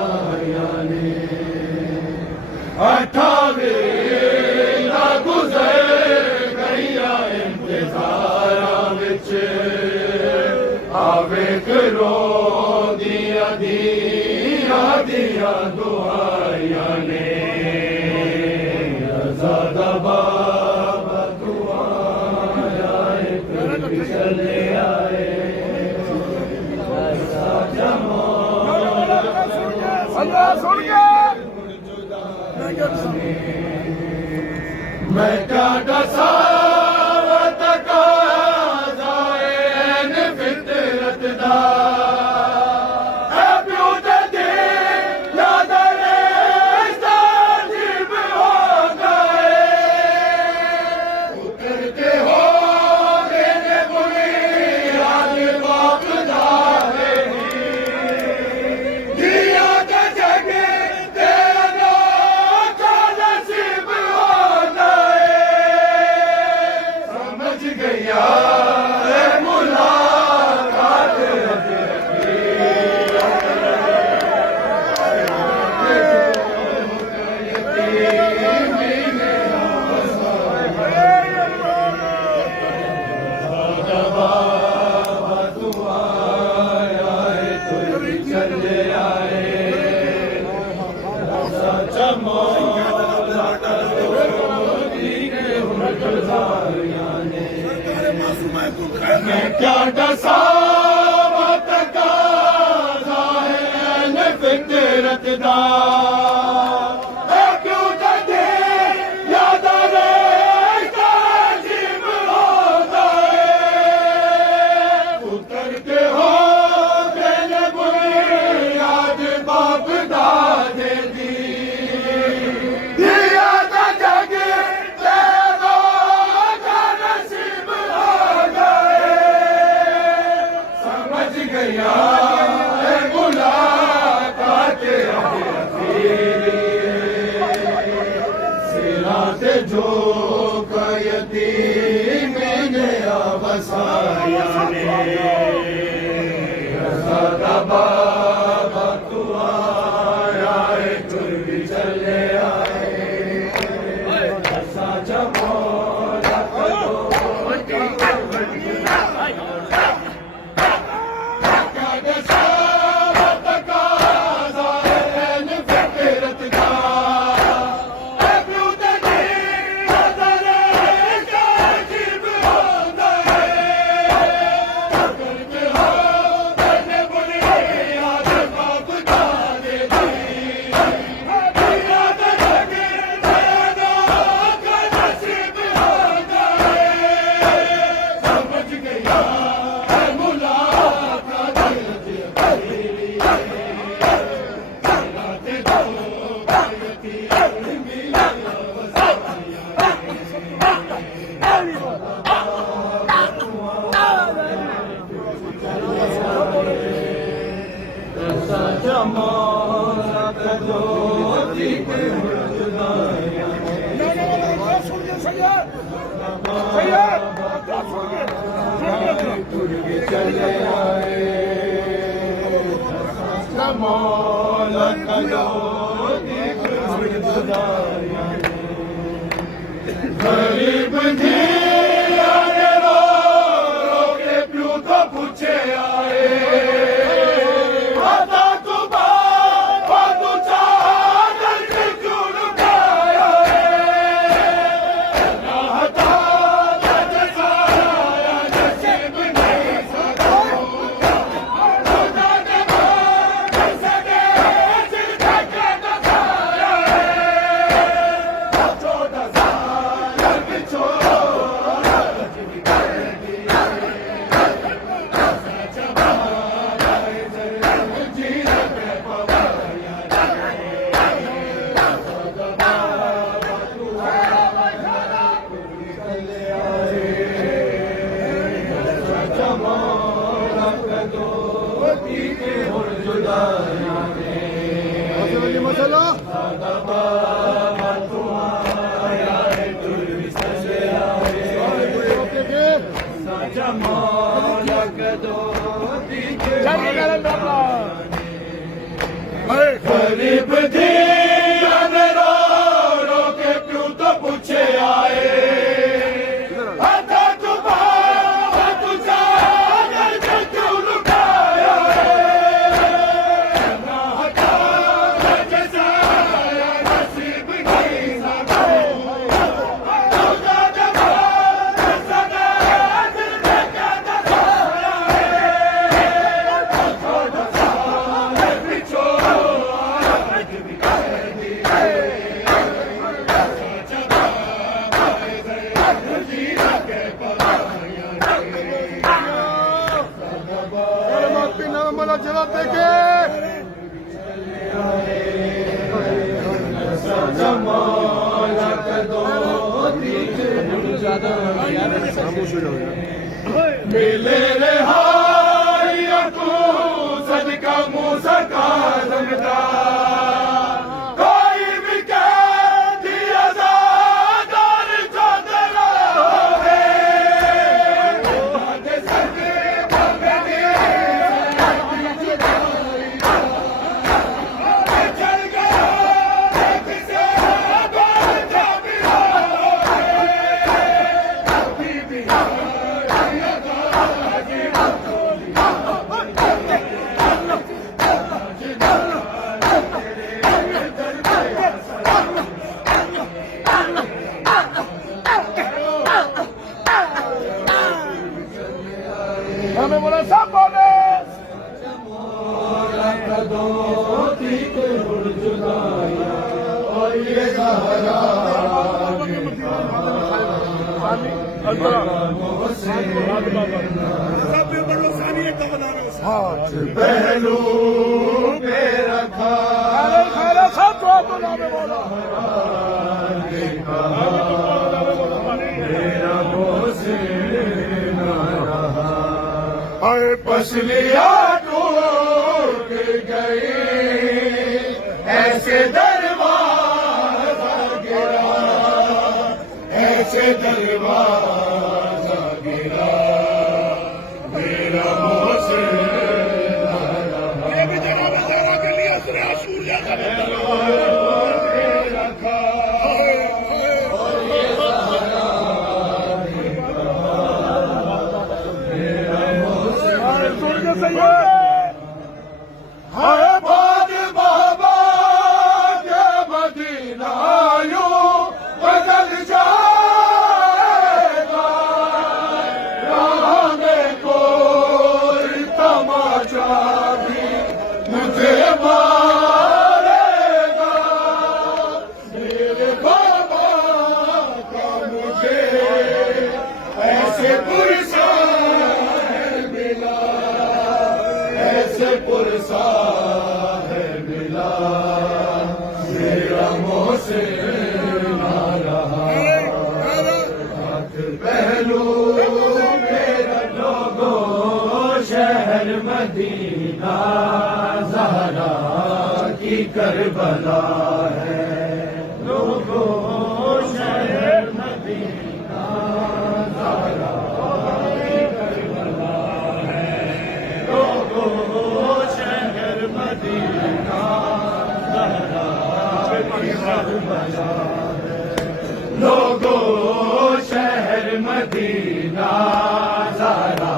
याने अठावे ना गुजर गईया इंतजारा विच आवे करो दिया दिया दिया दुआया ने आजादा बाबा तू आया चले आए मैं क्या डसा तका जाए फितरत दा मैं क्या डसा तका जाए फितरत दा क्यों दे याद रे ताजीब होता है उतर के हो गए बुरी याद बाप दादे दी जो कयती मैंने बसाया ने बाबा तू आया तुर भी चले आए ऐसा जमो चले आए गरीब थी के प्यू तो पूछे आए गरीब थी रो रो के क्यों तो पूछे आए जवाब देखे मिले रे हारिया तू सदका मूसा का जमदा कोई भी कह दिया ज़ादार चौधरा है हमें बोला सब बोले पहलू पे रखा सब बोला पसलिया टूट गई ऐसे दरवाजा गिरा ऐसे दरवाजा गिरा मेरा बाद बाबा के मदीना यूं बदल जाएगा राह में कोई तमाचा भी मुझे मारेगा मेरे बाबा का मुझे ऐसे पुरसा ऐसे पुरसा है मिला मेरा मोह से ना रहा हाथ पहलू मेरा लोगो शहर मदीना ज़हरा की करबला है लोगो शहर मदीना ज़हरा की करबला है लोगो लोगो शहर मदीना ज़हरा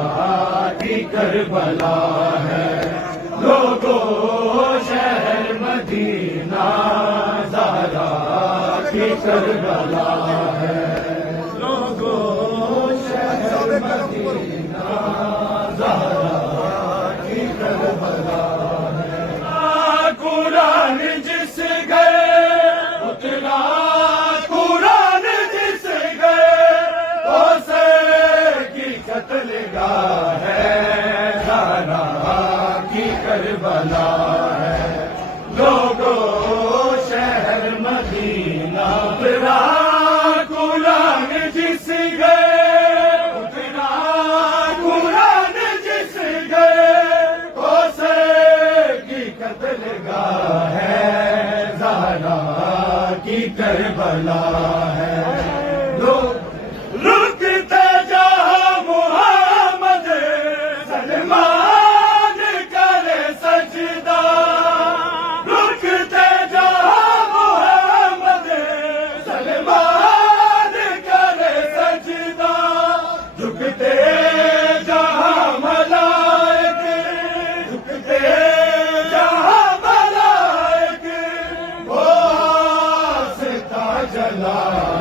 की करबला है लोगो शहर मदीना ज़हरा की करबला है लोगो शहर मदीना ज़हरा की करबला है कुरान जिस घर उतना कुरान जिस घर उसे की कत्लगाह है ज़हरा की करबला है लोगो शहर मदीना उतना कुरान जिस घर उतना कुरान जिस घर उसे की कत्लगाह है ज़हरा की करबला है रुकते जहाँ मुहम्मद सलमान करे सजदा चला